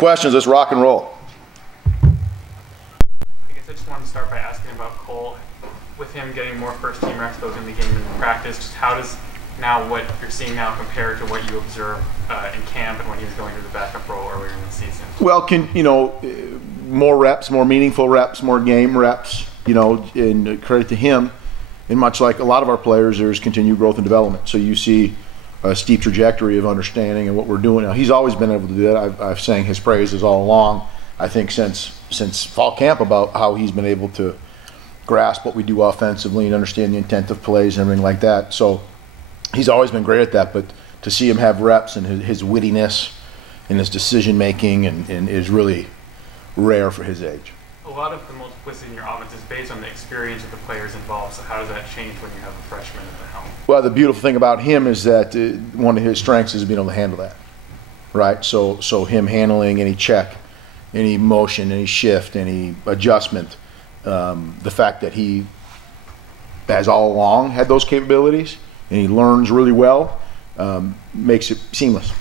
Questions? Let's rock and roll. I guess I just wanted to start by asking about Cole. With him getting more first-team reps both in the game and in practice, just how does now what you're seeing now compare to what you observed in camp and when he was going to the backup role earlier in the season? Well, more reps, more meaningful reps, more game reps, and credit to him. And much like a lot of our players, there's continued growth and development. So you see a steep trajectory of understanding and what we're doing. Now, he's always been able to do that. I've sang his praises all along, I think, since fall camp about how he's been able to grasp what we do offensively and understand the intent of plays and everything like that. So he's always been great at that, but to see him have reps and his wittiness and his decision making and is really rare for his age. A lot of the multiplicity in your offense is based on the experience of the players involved, so how does that change when you have a freshman at the helm? Well, the beautiful thing about him is that one of his strengths is being able to handle that, right? So him handling any check, any motion, any shift, any adjustment, the fact that he has all along had those capabilities and he learns really well, makes it seamless.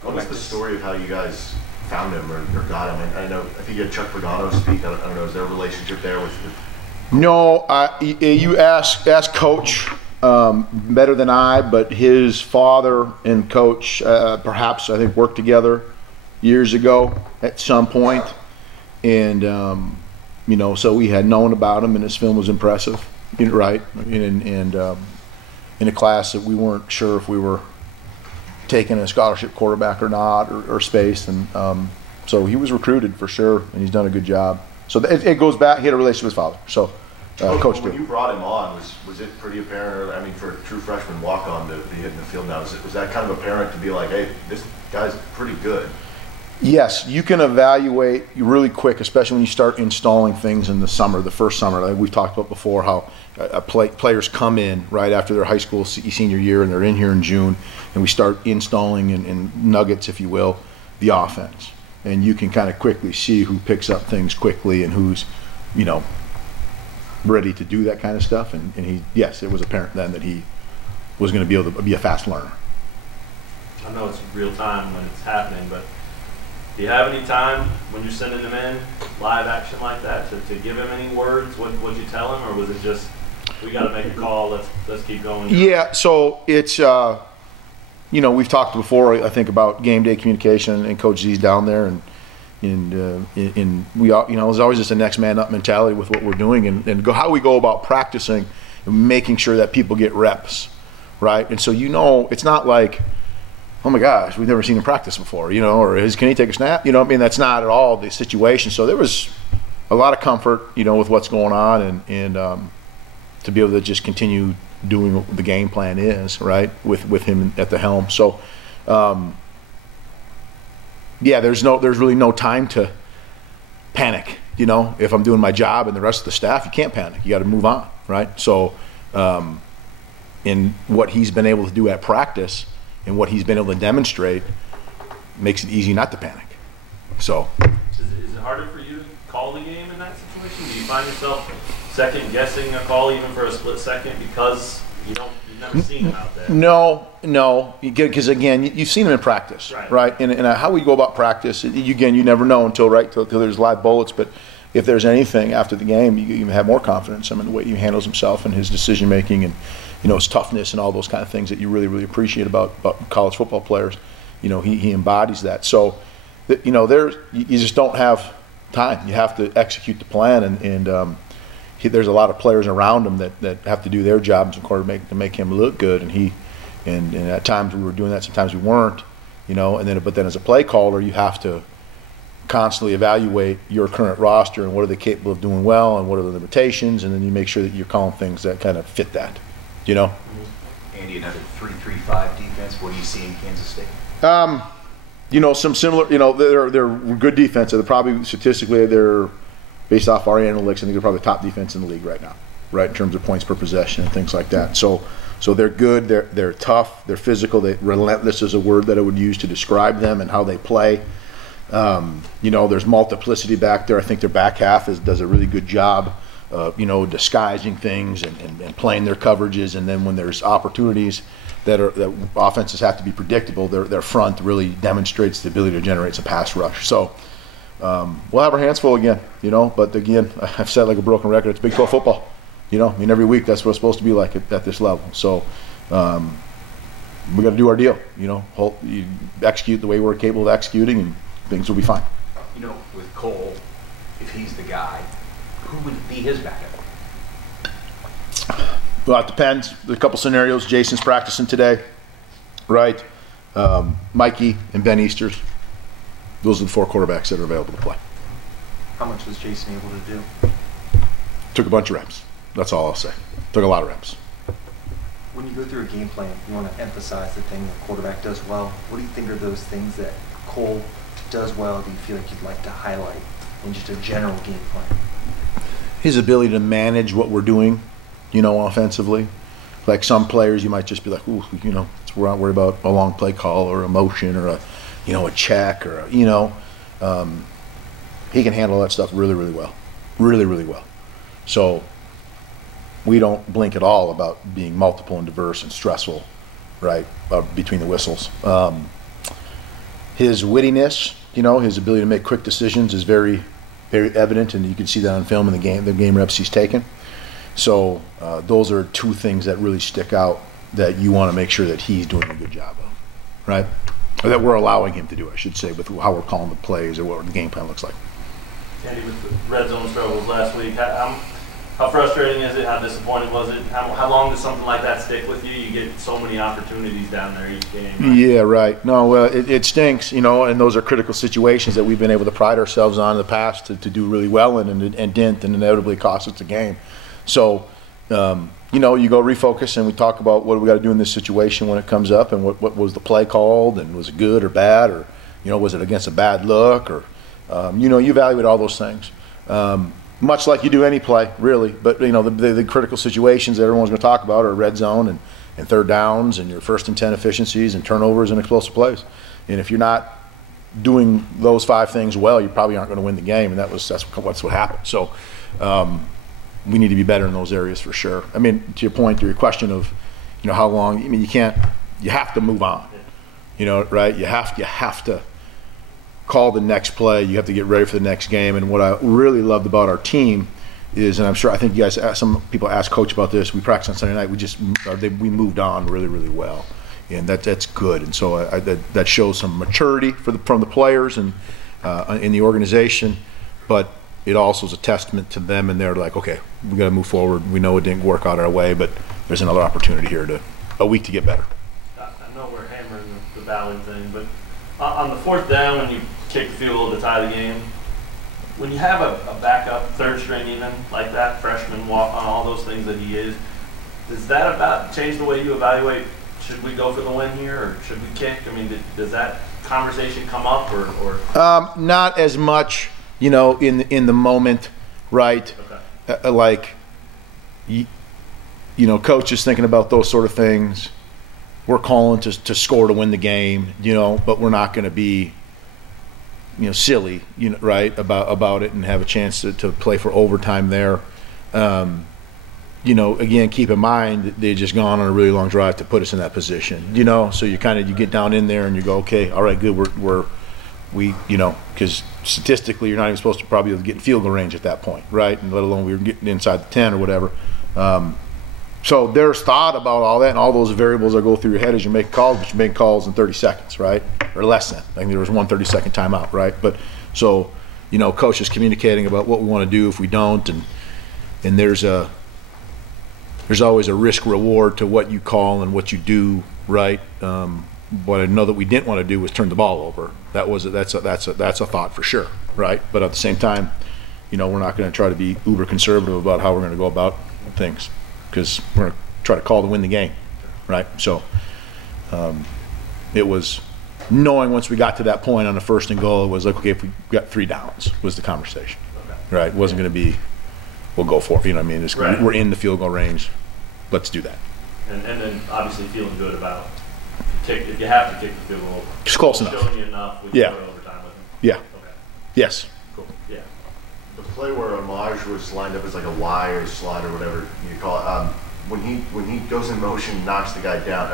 What was the story of how you guys found him or got him? I think you had Chuck Pagano speak. I don't know, is there a relationship there with No, you ask Coach better than I, but his father and Coach perhaps, I think, worked together years ago at some point. And, so we had known about him and his film was impressive, right? And in a class that we weren't sure if we were taking a scholarship quarterback or not, or space, and so he was recruited for sure, and he's done a good job. So it goes back. He had a relationship with his father. So Coach when did. you brought him on, was it pretty apparent? Or, I mean, for a true freshman walk-on to be hitting the field now, was that kind of apparent to be like, hey, this guy's pretty good? Yes, you can evaluate really quick, especially when you start installing things in the summer, the first summer. Like we've talked about before, how players come in right after their high school senior year, and they're in here in June, and we start installing in nuggets, if you will, the offense. And you can kind of quickly see who picks up things quickly and who's, ready to do that kind of stuff. And it was apparent then that he was going to be able to be a fast learner. I know it's real time when it's happening, but do you have any time when you're sending him in live action like that to give him any words? What'd you tell him, or was it just we got to make a call? Let's keep going. Yeah, so it's we've talked before, I think, about game day communication and Coach Z's down there, and we all, there's always just a next man up mentality with what we're doing and how we go about practicing and making sure that people get reps, right? And so it's not like, oh my gosh, we've never seen him practice before, or can he take a snap? That's not at all the situation. So there was a lot of comfort, with what's going on and to be able to just continue doing what the game plan is, right, with him at the helm. So, there's really no time to panic, if I'm doing my job and the rest of the staff, you can't panic. You got to move on, right? So, in what he's been able to do at practice, and what he's been able to demonstrate makes it easy not to panic. So, is it harder for you to call the game in that situation? Do you find yourself second guessing a call even for a split second because you've never seen him out there? No, because again, you've seen him in practice, right? And how we go about practice, you never know until there's live bullets. But if there's anything after the game, you even have more confidence in the way he handles himself and his decision making and his toughness and all those kind of things that you really, really appreciate about college football players. He embodies that. So, you just don't have time. You have to execute the plan, and there's a lot of players around him that have to do their jobs in order to make him look good. And at times we were doing that, sometimes we weren't. But then as a play caller, you have to constantly evaluate your current roster and what are they capable of doing well and what are the limitations, and then you make sure that you're calling things that kind of fit that. Andy, another 3-3-5 defense. What do you see in Kansas State? Some similar. They're good defense. They're probably statistically they're based off our analytics. I think they're probably the top defense in the league right now, right, in terms of points per possession and things like that. So they're good. They're tough. They're physical. Relentless is a word that I would use to describe them and how they play. There's multiplicity back there. I think their back half does a really good job disguising things and playing their coverages, and then when there's opportunities that offenses have to be predictable, their front really demonstrates the ability to generate some pass rush. So we'll have our hands full again, But again, I've said like a broken record, it's Big 12 football. Every week that's what it's supposed to be like at this level. So we got to do our deal. You execute the way we're capable of executing, and things will be fine. With Cole, if he's the guy, who would be his backup? Well, it depends. There's a couple scenarios. Jason's practicing today, right? Mikey and Ben Easters. Those are the 4 quarterbacks that are available to play. How much was Jason able to do? Took a bunch of reps. That's all I'll say. Took a lot of reps. When you go through a game plan, you want to emphasize the thing the quarterback does well. What do you think are those things that Cole does well? Do you feel like you'd like to highlight in just a general game plan? His ability to manage what we're doing, offensively. Like some players, you might just be like, ooh, we're not worried about a long play call or a motion or a check or he can handle that stuff really, really well, really, really well. So we don't blink at all about being multiple and diverse and stressful, right, between the whistles. His wittiness, his ability to make quick decisions is very, very evident, and you can see that on film in the game reps he's taken. So those are 2 things that really stick out that you want to make sure that he's doing a good job of, right? Or that we're allowing him to do, I should say, with how we're calling the plays or what the game plan looks like. Andy, with the red zone struggles last week, how frustrating is it? How disappointing was it? How long does something like that stick with you? You get so many opportunities down there each game. Right? Yeah, right. No, it stinks, and those are critical situations that we've been able to pride ourselves on in the past to do really well in and didn't, and inevitably cost us the game. So, you go refocus, and we talk about what we got to do in this situation when it comes up, and what was the play called, and was it good or bad, or was it against a bad look, or you evaluate all those things. Much like you do any play, really. But, the critical situations that everyone's going to talk about are red zone and third downs and your 1st and 10 efficiencies and turnovers and explosive plays. And if you're not doing those 5 things well, you probably aren't going to win the game, and that's what happened. So we need to be better in those areas for sure. I mean, to your point, to your question of, how long, you have to move on, right? You have to call the next play. You have to get ready for the next game. And what I really loved about our team is, and I think you guys, some people ask Coach about this. We practiced on Sunday night. We moved on really, really well, and that's good. And so that shows some maturity from the players and in the organization, but it also is a testament to them. And they're like, okay, we got to move forward. We know it didn't work out our way, but there's another opportunity here a week to get better. I know we're hammering the Valley thing, but on the 4th down, when you kick the field goal to tie the game, when you have a backup, 3rd string even, like that, freshman walk on all those things that he is, does that about change the way you evaluate, should we go for the win here or should we kick? I mean, does that conversation come up or? Not as much, in the moment, right? Okay. Coach is thinking about those sort of things. We're calling to score to win the game, but we're not going to be, silly, right, about it and have a chance to play for overtime there. Again, keep in mind they've just gone on a really long drive to put us in that position, so you get down in there and you go, okay, all right, good, because statistically you're not even supposed to probably get in field goal range at that point, right, and let alone we were getting inside the 10 or whatever. So there's thought about all that and all those variables that go through your head as you make calls, but you make calls in 30 seconds, right? Or less than. I think there was one 30-second timeout, right? But so, coach is communicating about what we want to do if we don't, and there's always a risk reward to what you call and what you do, right? What I know that we didn't want to do was turn the ball over. That's a thought for sure, right? But at the same time, we're not going to try to be uber conservative about how we're going to go about things, because we're going to try to call to win the game, right? So it was knowing once we got to that point on the 1st and goal, it was like, okay, if we got 3 downs was the conversation, right? It wasn't going to be, we'll go for it, It's right. We're in the field goal range, let's do that. And then obviously feeling good about if you have to kick the field goal, it's close enough. Showing you enough, we can go to overtime with them. Yeah. Okay. Yes. Cool. Yeah. the play where Amaj was lined up as like a Y or slot or whatever you call it, when he goes in motion, knocks the guy down.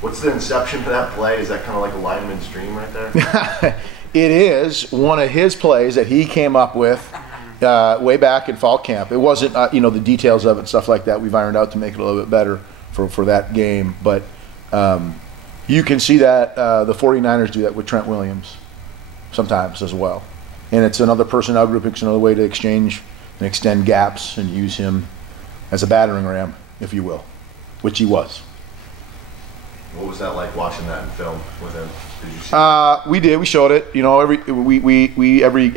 What's the inception of that play? Is that kind of like a lineman's dream right there? It is one of his plays that he came up with way back in fall camp. It wasn't, the details of it, stuff like that, we've ironed out to make it a little bit better for that game. But you can see that the 49ers do that with Trent Williams sometimes as well. And it's another personnel group. It's another way to exchange and extend gaps and use him as a battering ram, if you will, which he was. What was that like watching that in film with him? Did you see We did. We showed it.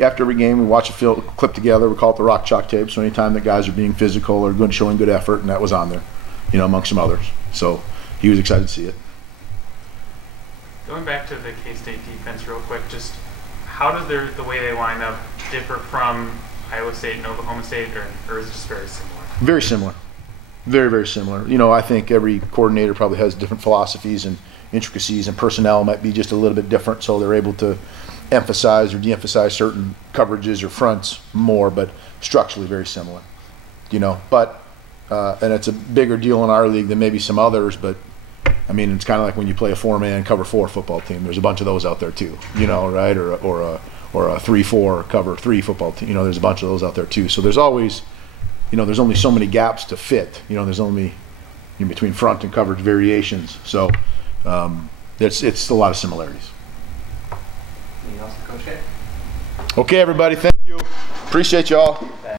After every game, we watch a film clip together. We call it the Rock Chalk tape. So anytime that guys are being physical or showing good effort, and that was on there, amongst some others. So he was excited to see it. Going back to the K-State defense real quick, just how does the way they line up differ from Iowa State and Oklahoma State, or is it just very similar? Very similar. Very, very similar. I think every coordinator probably has different philosophies and intricacies, and personnel might be just a little bit different, so they're able to emphasize or de-emphasize certain coverages or fronts more, but structurally very similar. But and it's a bigger deal in our league than maybe some others, but I mean, it's kind of like when you play a 4-man cover 4 football team. There's a bunch of those out there too, right? Or a 3-4 cover 3 football team. There's a bunch of those out there too. So there's always, there's only so many gaps to fit. There's only in between front and coverage variations. So it's a lot of similarities. Anything else, Coach? Okay, everybody. Thank you. Appreciate y'all.